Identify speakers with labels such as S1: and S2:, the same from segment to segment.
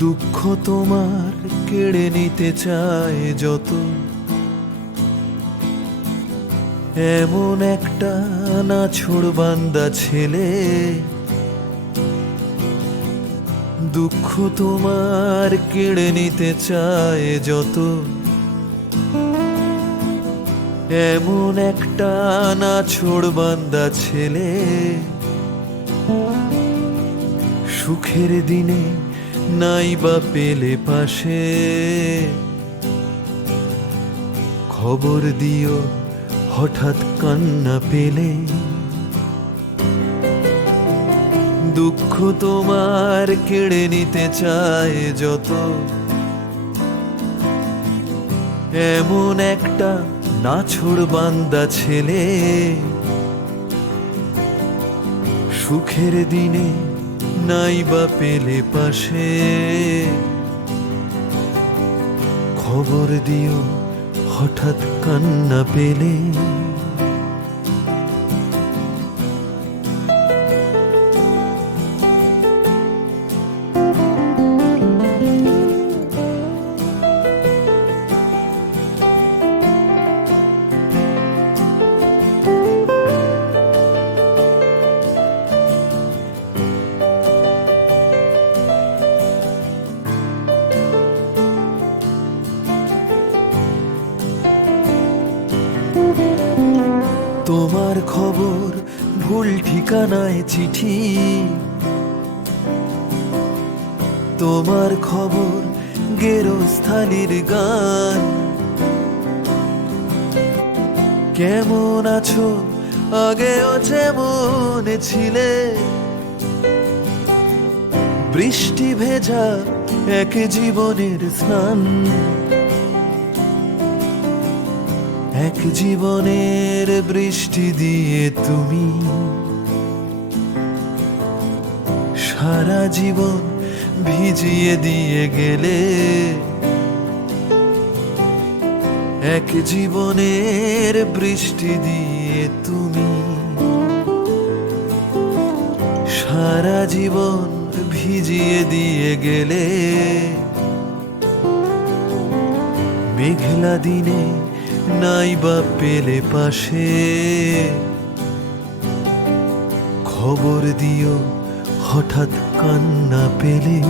S1: দুঃখ তোমার কেড়ে নিতে চায় যত। এমন একটা না বান্দা ছেলে। দুঃখ তোমার কেড়ে নিতে চায় যত। এমন একটা না বান্দা ছেলে। সুখের দিনে নাই বা পেলে পাশে। খবর দিও, হঠাৎ কান্না পেলে। দুঃখ তোমার কেড়ে নিতে চায় যত। এমন একটা নাছড় বান্দা ছেলে। সুখের দিনে নাই বা পেলে পাশে। খবর দিও হঠাৎ কান্না পেলে। তোমার খবর ভুল ঠিকানায় চিঠি। তোমার খবর গেরস্থালির গান। কেমন আছো? আগেও যেমন ছিলে। বৃষ্টি ভেজা এক জীবনের স্নান। এক জীবনের বৃষ্টি দিয়ে তুমি সারা জীবন ভিজিয়ে দিয়ে গেলে। এক জীবনের বৃষ্টি দিয়ে তুমি সারা জীবন ভিজিয়ে দিয়ে গেলে। মেঘলা দিনে নাই বা পেলে পাশে। খবর দিও হঠাৎ কান্না পেলে।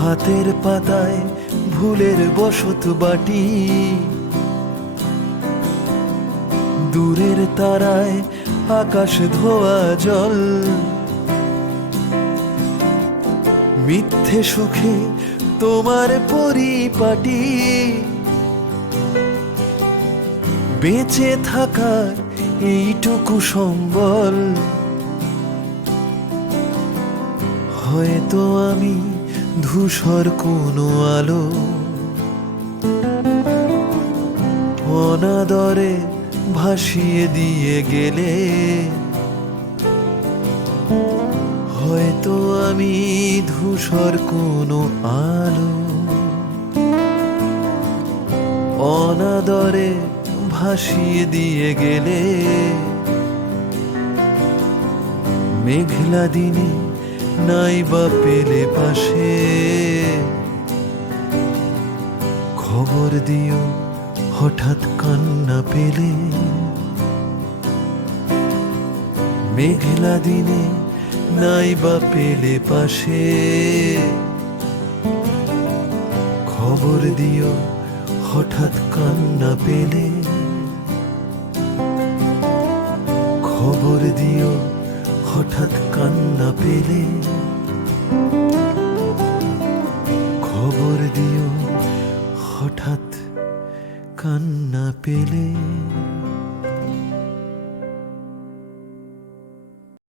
S1: হাতের পাতায় ভুলের বসত বাটি। দূরের তারায় আকাশ ধোয়া জল। মিথ্যে সুখে তোমার পরিপাটি। বেঁচে থাকার এইটুকু সম্বল। হয়তো আমি ধূসর কোনো আলো। অনাদরে ভাসিয়ে দিয়ে গেলে। হয়তো আমি ধূসর কোনো আলো। অনাদরে ভাসিয়ে দিয়ে গেলে। মেঘলা দিনে নাই বা পেলে পাশে। খবর দিও, হঠাৎ কান্না পেলে। মেঘলা দিনে নাই বা পেলে পাশে। খবর দিও, হঠাৎ কান্না পেলে। খবর দিও হঠাৎ কান্না পেলে খবর দিও হঠাৎ কান্না পেলে।